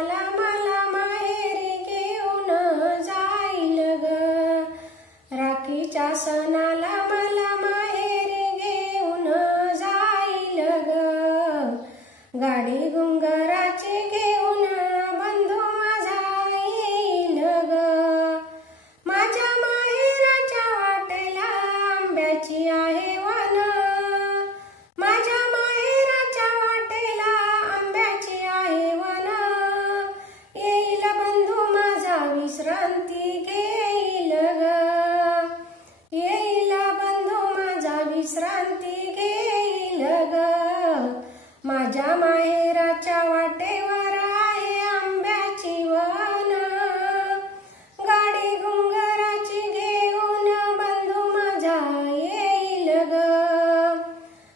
सणाला मला माहेरी घेऊन जाईल ग। राखीच्या सणाला मला माहेरी घेऊन जाईल ग। गाडी घुंगराची घेऊन बंधू माझा येईल ग। माझ्या माहेराच्या वाटेला आंब्याची आहे वन। माझ्या माहेराच्या वाटेला आंब्याची आहे वन। येईल बंधू माझा विश्रांती घेईल ग। येईल बंधू माझा विश्रांती घेईल ग। माझ्या माहेराच्या वाटेवर आहे आंब्याची वन। गाडी घुंगराची घेऊन बंधू माझा येईल ग।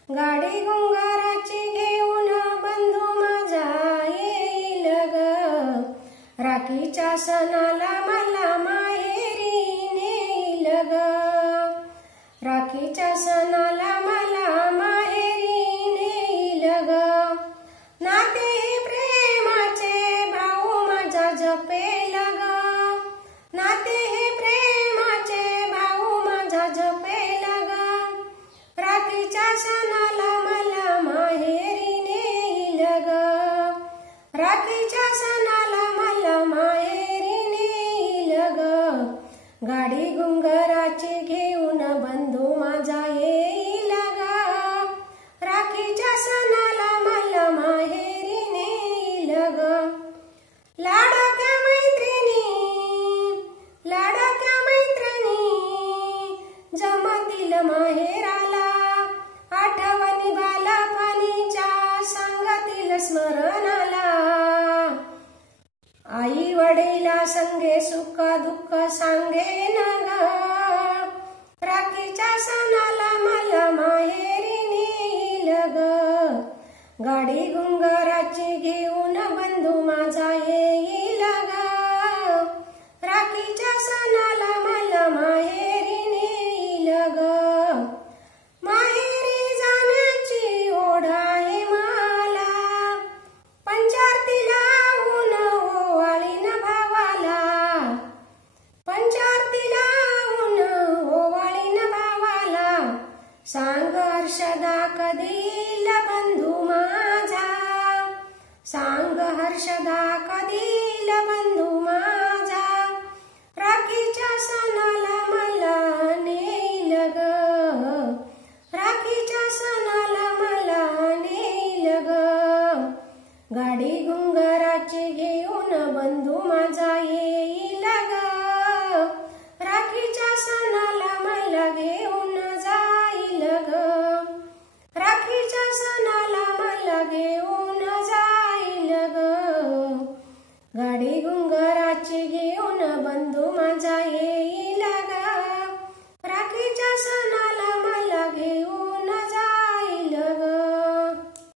गाडी घुंगराची घेऊन बंधू माझा येईल ग। राखीच्या सणाला मला माहेरी नेईल ग। राखीच्या सणाला मला माहेरी नेईल ग। नाते प्रेमाचे भाऊ माझा जपेल ग। नाते प्रेमाचे भाऊ माझा जपेल ग। राखीच्या सणाला मला माहेरी नेईल ग। राखीच्या सणाला मला माहेरी नेईल ग। गाडी घुंगराची घेऊन बंधू माझा येईल ग। राखीच्या सणाला मला माहेरी नेईल ग। लाडक्या मैत्रिणी जमतील माहेराला। आठवणी बालपणीच्या सांगतील स्मरणाला। आई वडिला संगे सुख दुःख सांगेन ग। राखीच्या सणाला मला माहेरी नेईल ग। गाडी घुंगराची घेऊन बंधू माझा येईल ग। राखीच्या सणाला मला माहेरी नेईल ग। माहेरी जाण्याची ओढ आहे मला। पंचारतीला ऊन ओवाळीन भावाला। पंचारतीला ऊन ओवाळीन भावाला। सांग हर्षदा कधी येईल बंधू माझा। सांग हर्षदा कधी येईल बंधू माझा। राखीच्या सणाला मला नेईल ग। राखीच्या सणाला मला नेईल ग। गाडी घुंगराची घेऊन बंधू माझा येईल ग। राखीच्या सणाला मला घेऊन जाईल ग। राखीच्या सणाला मला घेऊन जाईल ग। गाडी घुंगराची घेऊन बंधू माझा येईल ग। राखीच्या सणाला मला घेऊन